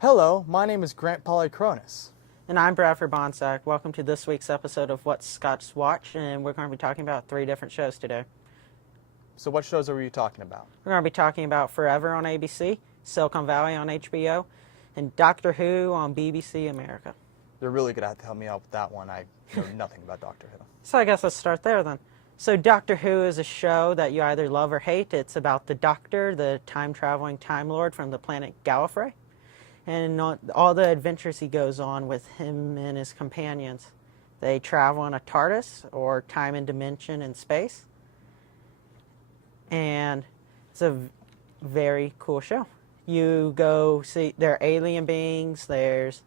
Hello, my name is Grant Polychronis. And I'm Bradford Bonsack. Welcome to this week's episode of What Scots Watch, and we're going to be talking about 3 different shows today. So what shows are we talking about? We're going to be talking about Forever on ABC, Silicon Valley on HBO, and Doctor Who on BBC America. You're really going to have to help me out with that one. I know nothing about Doctor Who. So I guess let's start there then. So Doctor Who is a show that you either love or hate. It's about the Doctor, the time-traveling Time Lord from the planet Gallifrey, and all the adventures he goes on with him and his companions. They travel in a TARDIS, or time and dimension in space. And it's a very cool show. You go see, there are alien beings, there's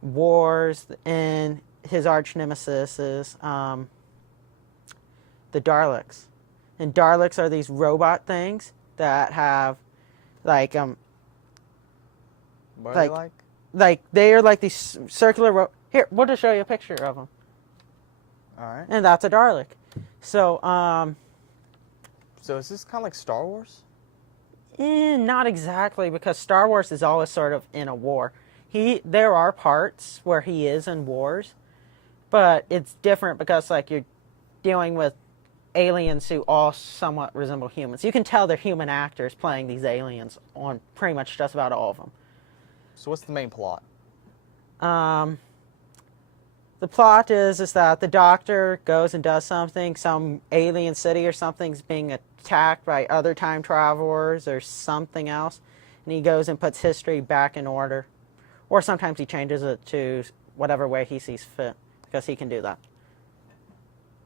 wars, and his arch nemesis is the Daleks. And Daleks are these robot things that have, like, What are they like? Like, they are like these circular... Here, we'll just show you a picture of them. Alright. And that's a Dalek. So, So is this kind of like Star Wars? not exactly, because Star Wars is always sort of in a war. There are parts where he is in wars, but it's different because, like, you're dealing with aliens who all somewhat resemble humans. You can tell they're human actors playing these aliens on pretty much just about all of them. So what's the main plot? The plot is that the Doctor goes and does something, some alien city or something's being attacked by other time travelers or something else, and he goes and puts history back in order. Or sometimes he changes it to whatever way he sees fit, because he can do that.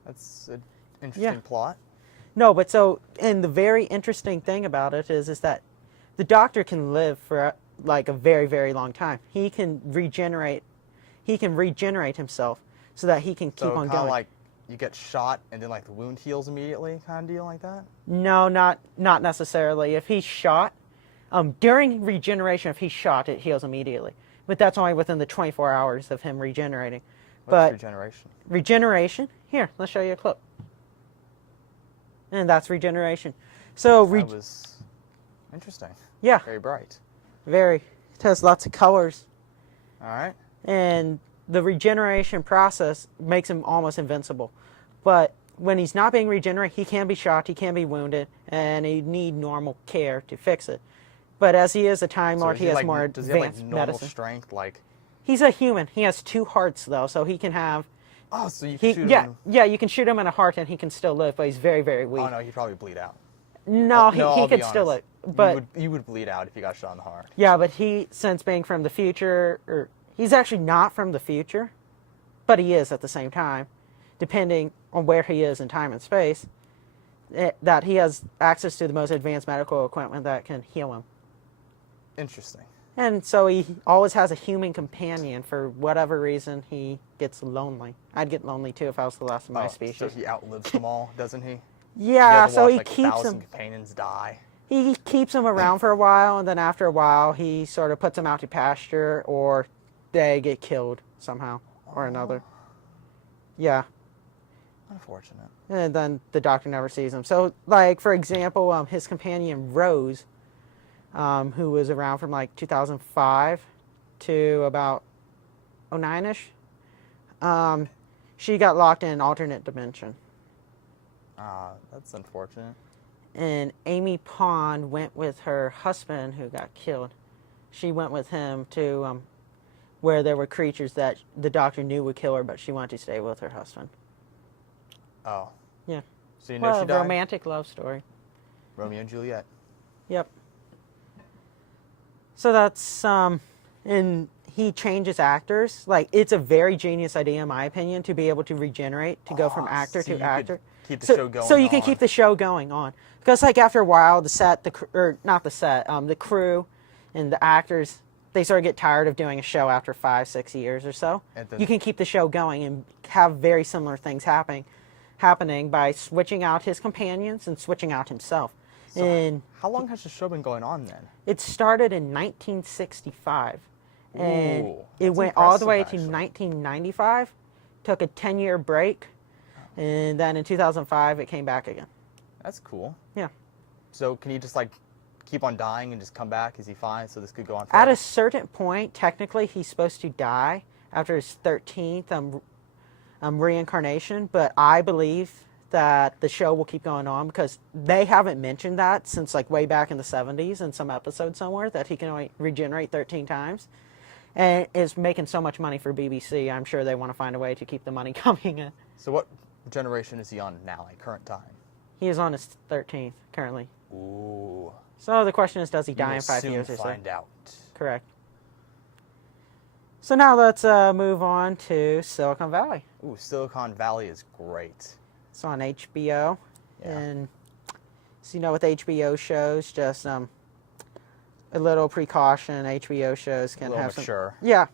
That's an interesting plot. No, but and the very interesting thing about it is that the Doctor can live for like a very, very long time. He can regenerate himself so that he can keep on going. So kind of like you get shot and then like the wound heals immediately, kind of deal like that? No, not necessarily. If he's shot, during regeneration, if he's shot, it heals immediately. But that's only within the 24 hours of him regenerating. What's regeneration? Regeneration, here, let's show you a clip. And that's regeneration. So That was interesting. Yeah. Very bright. Very. It has lots of colors. Alright. And the regeneration process makes him almost invincible. But when he's not being regenerated, he can be shot, he can be wounded, and he need normal care to fix it. But as he is a Time Lord, he has more does he have like advanced normal medicine. strength? Like, He's a human. He has 2 hearts, though, so he can have... oh, so you can shoot him. Yeah, you can shoot him in a heart and he can still live, but he's very, very weak. Oh no, he'd probably bleed out. No, he I'll could be still honest. live. But you would bleed out if you got shot in the heart. yeah, but he, since being from the future, or he's actually not from the future, but he is at the same time, depending on where he is in time and space, that he has access to the most advanced medical equipment that can heal him. Interesting. And so he always has a human companion. For whatever reason, he gets lonely. I'd get lonely too if I was the last of my species. So he outlives them all, doesn't he? Yeah, so he like keeps 1,000 them. companions die. He keeps them around for a while, and then after a while, he sort of puts them out to pasture, or they get killed somehow or another. Yeah. Unfortunate. And then the Doctor never sees them. So, like, for example, his companion Rose, who was around from like 2005 to about 09-ish, she got locked in an alternate dimension. That's unfortunate. And Amy Pond went with her husband who got killed. She went with him to where there were creatures that the Doctor knew would kill her, but she wanted to stay with her husband. Oh. Yeah. So you know she died? Romantic love story. Romeo and Juliet. Yep. So that's, and he changes actors. Like, it's a very genius idea, in my opinion, to be able to regenerate, to go from actor to actor. Keep the show going So you can keep the show going on. Because, like, after a while, the crew and the actors, they sort of get tired of doing a show after 5-6 years or so. You can keep the show going and have very similar things happening by switching out his companions and switching out himself. So And how long has the show been going on then? it started in 1965. And Ooh, it that's went all the way impressive, to actually. 1995, took a 10-year break, and then in 2005 it came back again. That's cool. Yeah. So can you just like keep on dying and just come back? Is he fine? So this could go on At forever? a certain point, technically, he's supposed to die after his 13th reincarnation, but I believe that the show will keep going on because they haven't mentioned that since like way back in the 70s in some episode somewhere that he can only regenerate 13 times. And it's making so much money for BBC. I'm sure they want to find a way to keep the money coming in. So what generation is he on now, like current time? He is on his 13th currently. Ooh. So the question is, does he die You in will 5 soon years or so? find out. Correct. So now let's move on to Silicon Valley. Ooh, Silicon Valley is great. It's on HBO. Yeah. And so, with HBO shows, just a little precaution. HBO shows can A little have some... mature. Yeah.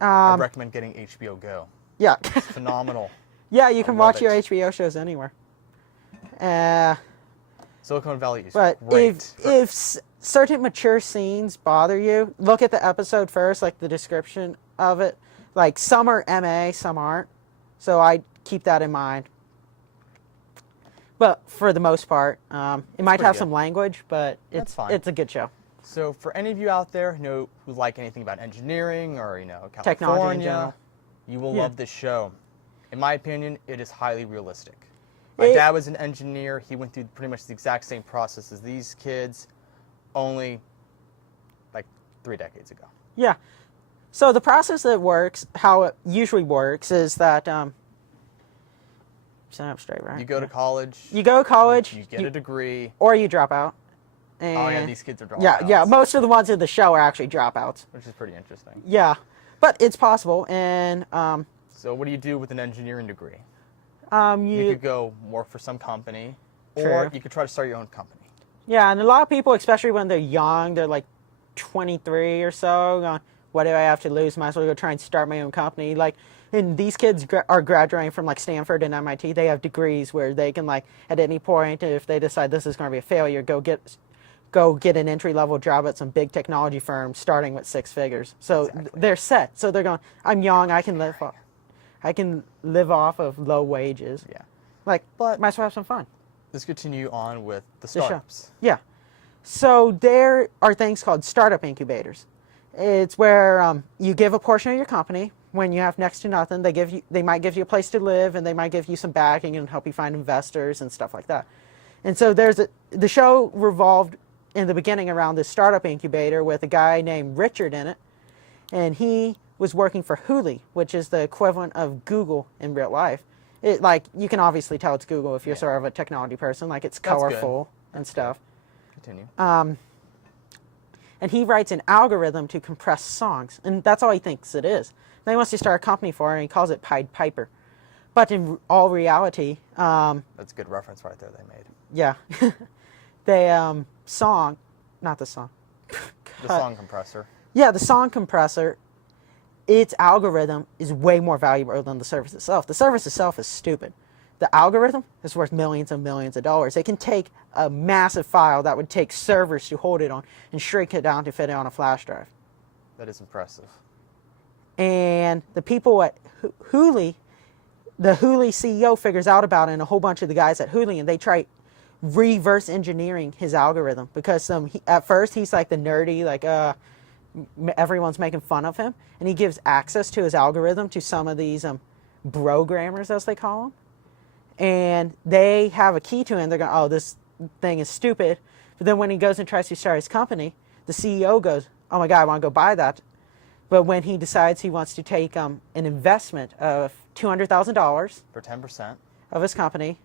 I recommend getting HBO Go. Yeah. It's phenomenal. Yeah, you can love watch your it. HBO shows anywhere. Silicon Valley is But great. if certain mature scenes bother you, look at the episode first, like the description of it. Like some are MA, some aren't. So I keep that in mind. But for the most part, it might pretty have good. some language, but That's fine. it's a good show. So for any of you out there who like anything about engineering or Technology in California, general. you will Yeah. love this show. In my opinion, it is highly realistic. My dad was an engineer. He went through pretty much the exact same process as these kids, only like 3 decades ago. Yeah. So the process that works, how it usually works, is that stand up straight, right? You go to college. You go to college, You get a degree. or you drop out. And Oh yeah, these kids are dropouts. yeah. Most of the ones in the show are actually dropouts. Which is pretty interesting. Yeah, but it's possible, and So what do you do with an engineering degree? you You could go work for some company, or True. you could try to start your own company. yeah, and a lot of people, especially when they're young, they're like 23 or so, going, what do I have to lose? Might as well go try and start my own company. Like, and these kids are graduating from like Stanford and MIT. They have degrees where they can, like, at any point, if they decide this is going to be a failure, go get an entry-level job at some big technology firm starting with 6 figures. So Exactly. they're set. So they're going, I'm young, I can live off of low wages. Yeah. Like, But- might as well have some fun. Let's continue on with the show. startups. Yeah. So there are things called startup incubators. It's where you give a portion of your company when you have next to nothing. They might give you a place to live, and they might give you some backing and help you find investors and stuff like that. And so the show revolved in the beginning around this startup incubator with a guy named Richard in it, and he was working for Huli, which is the equivalent of Google in real life. Like, you can obviously tell it's Google if you're Yeah. sort of a technology person. Like, it's That's good. colorful and stuff. Continue. And he writes an algorithm to compress songs, and that's all he thinks it is. Then he wants to start a company for it, and he calls it Pied Piper. But in all reality, That's a good reference right there they made. yeah, the song, not the song. The song compressor. Yeah, the song compressor, its algorithm is way more valuable than the service itself. The service itself is stupid. The algorithm is worth millions and millions of dollars. It can take a massive file that would take servers to hold it on and shrink it down to fit it on a flash drive. That is impressive. And the people at Huli, the Huli CEO figures out about it, and a whole bunch of the guys at Huli, and they try reverse engineering his algorithm because at first he's like the nerdy, like everyone's making fun of him, and he gives access to his algorithm to some of these programmers, as they call them, and they have a key to it, and they're going, oh, this thing is stupid. But then when he goes and tries to start his company, the CEO goes, oh my God, I want to go buy that. But when he decides he wants to take an investment of $200,000 For 10%. of his company,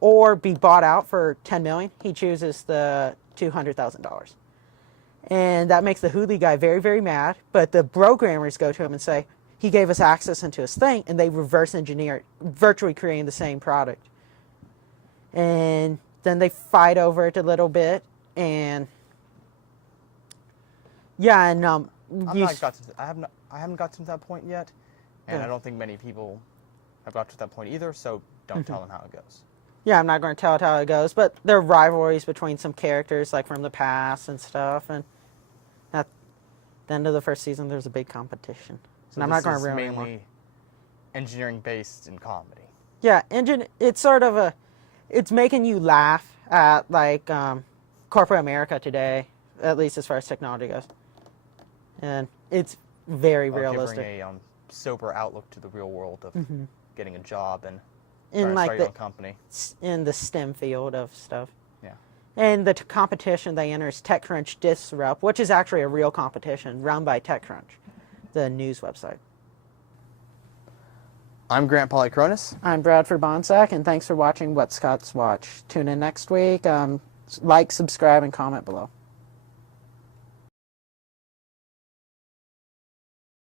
or be bought out for $10 million, he chooses the $200,000. And that makes the Huli guy very, very mad. But the programmers go to him and say, he gave us access into his thing, and they reverse engineer it, virtually creating the same product. And then they fight over it a little bit, and yeah, and I haven't got to that point yet, and Yeah. I don't think many people have got to that point either. So don't Mm-hmm. tell them how it goes. yeah, I'm not going to tell it how it goes, but there are rivalries between some characters, like from the past and stuff, and at the end of the first season, there's a big competition. So And I'm not this going is to ruin mainly anymore. engineering based in comedy. Yeah, it's sort of it's making you laugh at, like, corporate America today, at least as far as technology goes. And it's very realistic. Giving a sober outlook to the real world of getting a job and In trying to like start your own company. in the STEM field of stuff. Yeah. And the competition they enter is TechCrunch Disrupt, which is actually a real competition run by TechCrunch, the news website. I'm Grant Polychronis. I'm Bradford Bonsack, and thanks for watching What Scots Watch. Tune in next week. Like, subscribe, and comment below.